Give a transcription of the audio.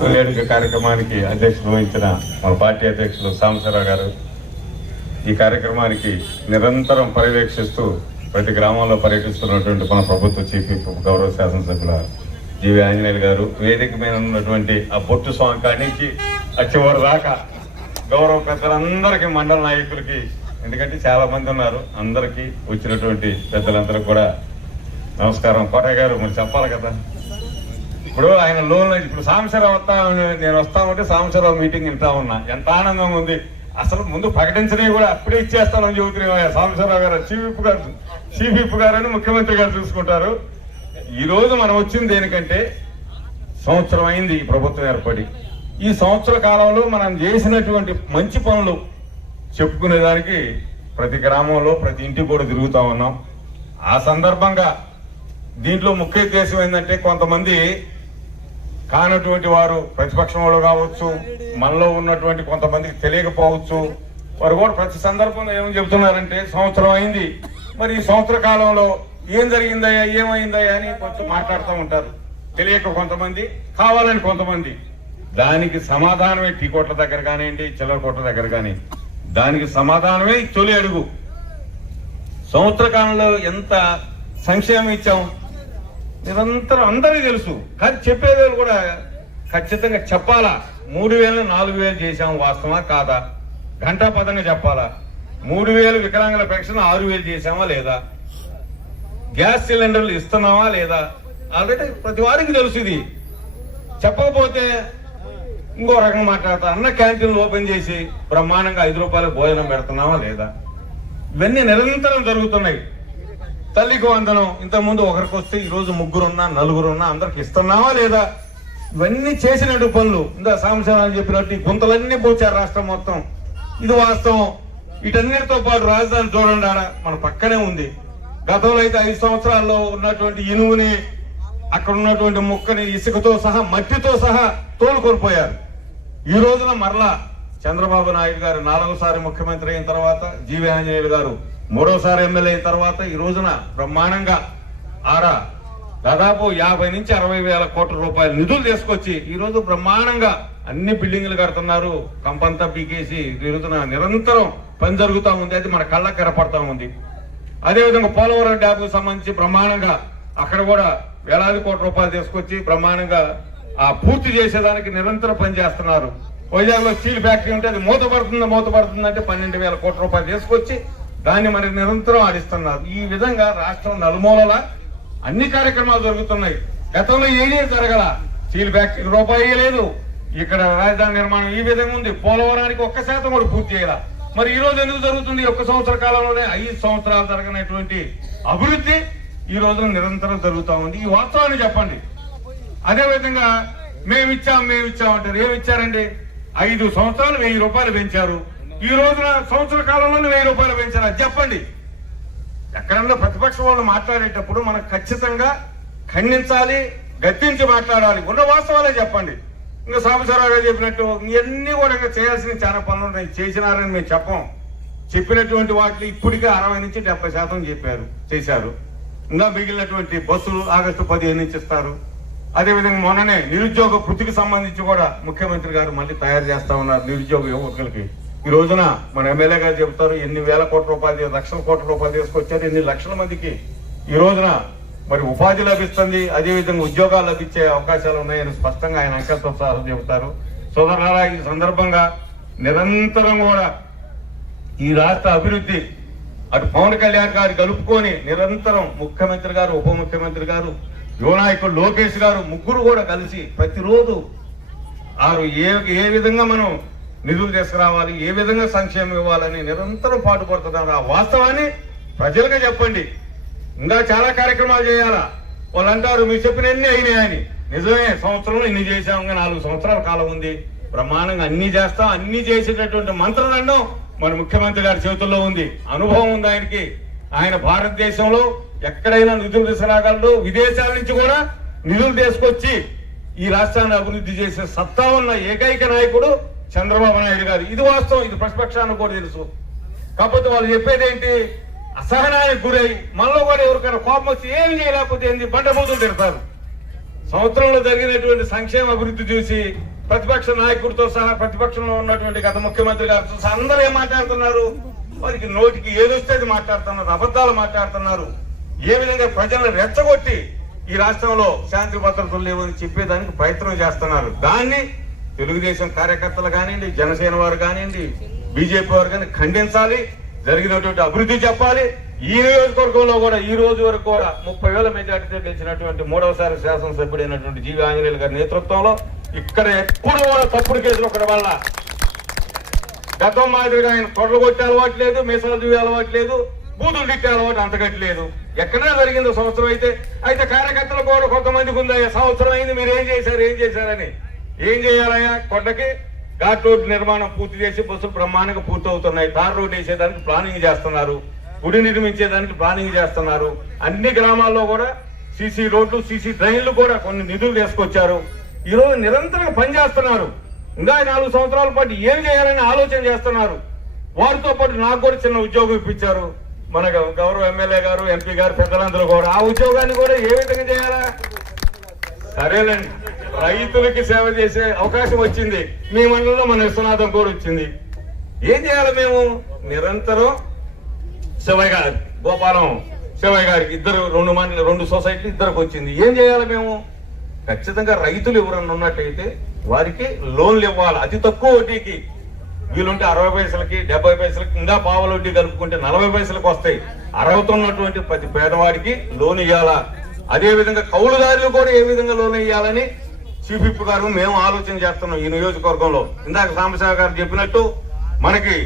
వేడుక కార్యక్రమానికి అధ్యక్షత వహించిన మన పార్టీ అధ్యక్షులు సాంబశివరావు గారు ఈ కార్యక్రమానికి నిరంతరం పర్యవేక్షిస్తూ ప్రతి గ్రామంలో పర్యటిస్తున్నటువంటి మన ప్రభుత్వ చీఫ్ గౌరవ శాసనసభ్యుల జీవి ఆంజనేయులు గారు వేదిక మీద ఉన్నటువంటి ఆ బొట్టు స్వామి కాడి నుంచి ఆ దాకా గౌరవ పెద్దలందరికీ మండల నాయకులకి ఎందుకంటే చాలా మంది ఉన్నారు అందరికీ వచ్చినటువంటి పెద్దలందరూ కూడా నమస్కారం. కోటయ్య గారు మరి చెప్పాలి కదా? ఇప్పుడు ఆయన లోన్ ఇప్పుడు సాంబశివరావు వస్తా నేను వస్తా ఉంటే సాంబశివరావు మీటింగ్ వింటా ఉన్నా. ఎంత ఆనందంగా ఉంది. అసలు ముందు ప్రకటించినవి కూడా అప్పుడే ఇచ్చేస్తానని చెబుతున్నాయి. సాంబశివరావు గారు చీఫ్ విప్ గారు చీఫ్ విప్ ముఖ్యమంత్రి గారు చూసుకుంటారు. ఈ రోజు మనం వచ్చింది దేనికంటే సంవత్సరం అయింది ఈ ప్రభుత్వం ఏర్పడి. ఈ సంవత్సర కాలంలో మనం చేసినటువంటి మంచి పనులు చెప్పుకునేదానికి ప్రతి గ్రామంలో ప్రతి ఇంటికి కూడా తిరుగుతా ఉన్నాం. ఆ సందర్భంగా దీంట్లో ముఖ్య ఉద్దేశం ఏంటంటే కొంతమంది కానటువంటి వారు ప్రతిపక్షం వాళ్ళు కావచ్చు మనలో ఉన్నటువంటి కొంతమందికి తెలియకపోవచ్చు వారు కూడా ప్రతి సందర్భంలో ఏమని చెబుతున్నారంటే సంవత్సరం అయింది. మరి ఈ సంవత్సర కాలంలో ఏం జరిగిందయ్యా ఏమైందయ్యా అని కొంచెం మాట్లాడుతూ ఉంటారు. తెలియక కొంతమంది కావాలని కొంతమంది. దానికి సమాధానమే టీ కోట్ల దగ్గర కానివ్వండి చిల్లర కోట్ల దగ్గర కానీ. దానికి సమాధానమే తొలి అడుగు. సంవత్సర కాలంలో ఎంత సంక్షేమం ఇచ్చాం? నిరంతరం అందరికీ తెలుసు. కానీ చెప్పేది కూడా ఖచ్చితంగా చెప్పాలా? మూడు వేలు నాలుగు వేలు చేశాం వాస్తవా కాదా? గంటా పదంగా చెప్పాలా? మూడు వేలు వికలాంగుల పెన్షన్ ఆరు వేలు చేశామా లేదా? గ్యాస్ సిలిండర్లు ఇస్తున్నావా లేదా? ఆల్రెడీ ప్రతి వారికి తెలుసు ఇది. చెప్పకపోతే ఇంకో రకంగా మాట్లాడతా. అన్న క్యాంటీన్లు ఓపెన్ చేసి బ్రహ్మాండంగా ఐదు రూపాయలు భోజనం పెడుతున్నావా లేదా? ఇవన్నీ నిరంతరం జరుగుతున్నాయి. తల్లికి వందనం. ఇంతకుముందు ఒకరికి వస్తే ఈరోజు ముగ్గురున్నా నలుగురున్నా అందరికి ఇస్తున్నావా లేదా? ఇవన్నీ చేసినట్టు పనులు. ఇంకా సాంశనాలు చెప్పినట్టు ఈ గుంతలన్నీ పోచారు రాష్ట్రం మొత్తం. ఇది వాస్తవం. వీటన్నిటితో పాటు రాజధాని చూడండి ఆడ మన పక్కనే ఉంది. గతంలో అయితే ఐదు సంవత్సరాల్లో ఉన్నటువంటి ఇనువుని అక్కడ ఉన్నటువంటి ముక్కని ఇసుకతో సహా మట్టితో సహా తోలుకొనిపోయారు ఈ రోజున మరలా చంద్రబాబు నాయుడు గారు నాలుగోసారి ముఖ్యమంత్రి అయిన తర్వాత జీవి ఆంజనేయులు గారు మూడోసారి ఎమ్మెల్యే అయిన తర్వాత ఈ రోజున బ్రహ్మాండంగా ఆరా దాదాపు యాభై నుంచి అరవై వేల కోట్ల రూపాయల నిధులు తీసుకొచ్చి ఈ రోజు బ్రహ్మాండంగా అన్ని బిల్డింగ్లు కడుతున్నారు. కంపంతా పీకేసి ఈ రోజున నిరంతరం పని జరుగుతూ ఉంది. అది మన కళ్ళకు కనపడతా ఉంది. అదేవిధంగా పోలవరం డ్యామ్ సంబంధించి బ్రహ్మాండంగా అక్కడ కూడా వేలాది కోట్ల రూపాయలు తీసుకొచ్చి బ్రహ్మాండంగా ఆ పూర్తి చేసేదానికి నిరంతరం పనిచేస్తున్నారు చేస్తున్నారు. వైజాగ్లో స్టీల్ ఫ్యాక్టరీ ఉంటే అది మూతపడుతుంది మూతపడుతుంది అంటే పన్నెండు వేల కోట్ల రూపాయలు తీసుకొచ్చి దాన్ని మరి నిరంతరం ఆడిస్తున్నారు ఈ విధంగా రాష్ట్రం నలుమూలల అన్ని కార్యక్రమాలు జరుగుతున్నాయి. గతంలో ఏమీ జరగల. స్టీల్ ఫ్యాక్టరీ రూపాయి లేదు ఇక్కడ రాజధాని నిర్మాణం ఈ విధంగా ఉంది. పోలవరానికి ఒక్క శాతం కూడా పూర్తి చేయాల. మరి ఈ రోజు ఎందుకు జరుగుతుంది? ఒక్క సంవత్సర కాలంలోనే ఐదు సంవత్సరాలు జరగనటువంటి అభివృద్ధి ఈ రోజున నిరంతరం జరుగుతూ ఉంది. ఈ వాస్తవాన్ని చెప్పండి. అదే విధంగా మేమిచ్చాం మేము అంటారు. ఏమి ఇచ్చారండి ఐదు సంవత్సరాలు వెయ్యి రూపాయలు పెంచారు. ఈ రోజున సంవత్సర కాలంలోనే వెయ్యి రూపాయలు పెంచారు. చెప్పండి. ఎక్కడన్నా ప్రతిపక్షం వాళ్ళు మాట్లాడేటప్పుడు మనం ఖచ్చితంగా ఖండించాలి గద్దించి మాట్లాడాలి. ఉన్న వాస్తవాలే చెప్పండి. ఇంకా సాంబసరావు గారు చెప్పినట్టు ఇవన్నీ కూడా ఇంకా చేయాల్సిన చాలా పనులు ఉన్నాయి. చేసినారని మేము చెప్పం. చెప్పినటువంటి వాటిని ఇప్పటికే అరవై నుంచి డెబ్బై శాతం చెప్పారు చేశారు. ఇంకా మిగిలినటువంటి బస్సులు ఆగస్టు పదిహేను నుంచి ఇస్తారు. అదేవిధంగా మొన్ననే నిరుద్యోగ వృత్తికి సంబంధించి కూడా ముఖ్యమంత్రి గారు మళ్ళీ తయారు చేస్తా ఉన్నారు నిరుద్యోగ యువకులకి. ఈ రోజున మన ఎమ్మెల్యే గారు చెబుతారు ఎన్ని వేల కోట్ల రూపాయలు లక్షల కోట్ల రూపాయలు తీసుకొచ్చారు ఎన్ని లక్షల మందికి ఈ రోజున మరి ఉపాధి లభిస్తుంది అదేవిధంగా ఉద్యోగాలు లభించే అవకాశాలు ఉన్నాయని స్పష్టంగా ఆయన అంకెలతో సహా చెబుతారు. సోదరులారా ఈ సందర్భంగా నిరంతరం కూడా ఈ రాష్ట్ర అభివృద్ధి అటు పవన్ కళ్యాణ్ గారు కలుపుకొని నిరంతరం ముఖ్యమంత్రి గారు ఉప ముఖ్యమంత్రి గారు యువనాయకుడు లోకేష్ గారు ముగ్గురు కూడా కలిసి ప్రతిరోజు ఆరు ఏ ఏ విధంగా మనం నిధులు తీసుకురావాలి ఏ విధంగా సంక్షేమం ఇవ్వాలని నిరంతరం పాటుపడుతున్నారు. ఆ వాస్తవాన్ని ప్రజలుగా చెప్పండి. ఇంకా చాలా కార్యక్రమాలు చేయాలా? వాళ్ళు అంటారు మీరు చెప్పినన్నీ అయినాయని నిజమే సంవత్సరంలో ఇన్ని చేశాం నాలుగు సంవత్సరాల కాలం ఉంది. బ్రహ్మాండంగా అన్ని చేస్తాం అన్ని చేసేటటువంటి మంత్రదండం మన ముఖ్యమంత్రి గారి చేతుల్లో ఉంది. అనుభవం ఉంది ఆయనకి. ఆయన భారతదేశంలో ఎక్కడైనా నిధులు తీసుకురాగలడు. విదేశాల నుంచి కూడా నిధులు తీసుకొచ్చి ఈ రాష్ట్రాన్ని అభివృద్ధి చేసే సత్తా ఉన్న ఏకైక నాయకుడు చంద్రబాబు నాయుడు గారు. ఇది వాస్తవం ఇది ప్రతిపక్షానికి కూడా తెలుసు. కాకపోతే వాళ్ళు చెప్పేది ఏంటి? అసహనానికి గురై మనలో కూడా ఎవరికైనా కోపం వచ్చి ఏం చేయలేకపోతే ఏంది? బండబూతులు తిడతారు. సంవత్సరంలో జరిగినటువంటి సంక్షేమ అభివృద్ధి చూసి ప్రతిపక్ష నాయకుడితో సహా ప్రతిపక్షంలో ఉన్నటువంటి గత ముఖ్యమంత్రి గారితో సహా అందరూ ఏం మాట్లాడుతున్నారు? వారికి నోటికి ఏదొస్తే అది మాట్లాడుతున్నారు అబద్ధాలు మాట్లాడుతున్నారు. ఏ విధంగా ప్రజలను రెచ్చగొట్టి ఈ రాష్ట్రంలో శాంతి భద్రతలు లేవని చెప్పేదానికి ప్రయత్నం చేస్తున్నారు. దాన్ని తెలుగుదేశం కార్యకర్తలు కానివ్వండి జనసేన వారు కానివ్వండి బీజేపీ వారు కానీ ఖండించాలి. జరిగినటువంటి అభివృద్ధి చెప్పాలి. ఈ నియోజకవర్గంలో కూడా ఈ రోజు వరకు కూడా ముప్పై వేల మెజార్టీతో గెలిచినటువంటి మూడవసారి శాసనసభ్యుడైనటువంటి జీవి ఆంజనేయులు గారి నేతృత్వంలో ఇక్కడ ఎప్పుడు కూడా తప్పుడు కేసులు ఒకటి వల్ల గతం మాదిరిగా ఆయన తొడలు కొట్టే అలవాటు లేదు మీసాలు దివే అలవాటు లేదు బూతులు తిట్టే అలవాటు అంతగట్లేదు ఎక్కడా జరిగిందో సంవత్సరం అయితే అయితే కార్యకర్తలు కూడా కొంతమందికి ఉందయ్యా సంవత్సరం అయింది మీరు ఏం చేశారు ఏం చేశారని ఏం చేయాలయ్యా? కొండకి ఘాట్ రోడ్ నిర్మాణం పూర్తి చేసి బస్సులు బ్రహ్మాండంగా పూర్తవుతున్నాయి. తార్ రోడ్ వేసేదానికి ప్లానింగ్ చేస్తున్నారు. గుడి నిర్మించేదానికి ప్లానింగ్ చేస్తున్నారు. అన్ని గ్రామాల్లో కూడా సీసీ రోడ్లు సీసీ డ్రైన్లు కూడా కొన్ని నిధులు తీసుకొచ్చారు. ఈ రోజు నిరంతరంగా పనిచేస్తున్నారు ఇంకా నాలుగు సంవత్సరాల పాటు ఏం చేయాలని ఆలోచన చేస్తున్నారు. వారితో పాటు నాకు కూడా చిన్న ఉద్యోగం ఇప్పించారు. మన గౌరవ ఎమ్మెల్యే గారు ఎంపీ గారు పెద్దలందరూ కూడా. ఆ ఉద్యోగాన్ని కూడా ఏ విధంగా చేయాలా? సరేనండి రైతులకి సేవ చేసే అవకాశం వచ్చింది. మీ మండలంలో మన విశ్వనాథం కూడా వచ్చింది. ఏం చేయాలి మేము? నిరంతరం శివయ్య గారు గోపాలం శివయ్య గారికి ఇద్దరు రెండు మండలి రెండు సొసైటీలు ఇద్దరికి వచ్చింది. ఏం చేయాలి మేము? ఖచ్చితంగా రైతులు ఎవరన్నా ఉన్నట్టయితే వారికి లోన్లు ఇవ్వాలి. అతి తక్కువ వడ్డీకి. వీలుంటే అరవై పైసలకి డెబ్బై పైసలకి ఇంకా పావుల వడ్డీ కలుపుకుంటే నలభై పైసలకు వస్తాయి. అర్హతున్నటువంటి ప్రతి పేదవాడికి లోన్ ఇవ్వాలా అదేవిధంగా కౌలుదారులు కూడా ఏ విధంగా లోన్ ఇవ్వాలని చీఫ్ గారు మేము ఆలోచన చేస్తున్నాం ఈ నియోజకవర్గంలో. ఇందాక సాంబశివ గారు చెప్పినట్టు మనకి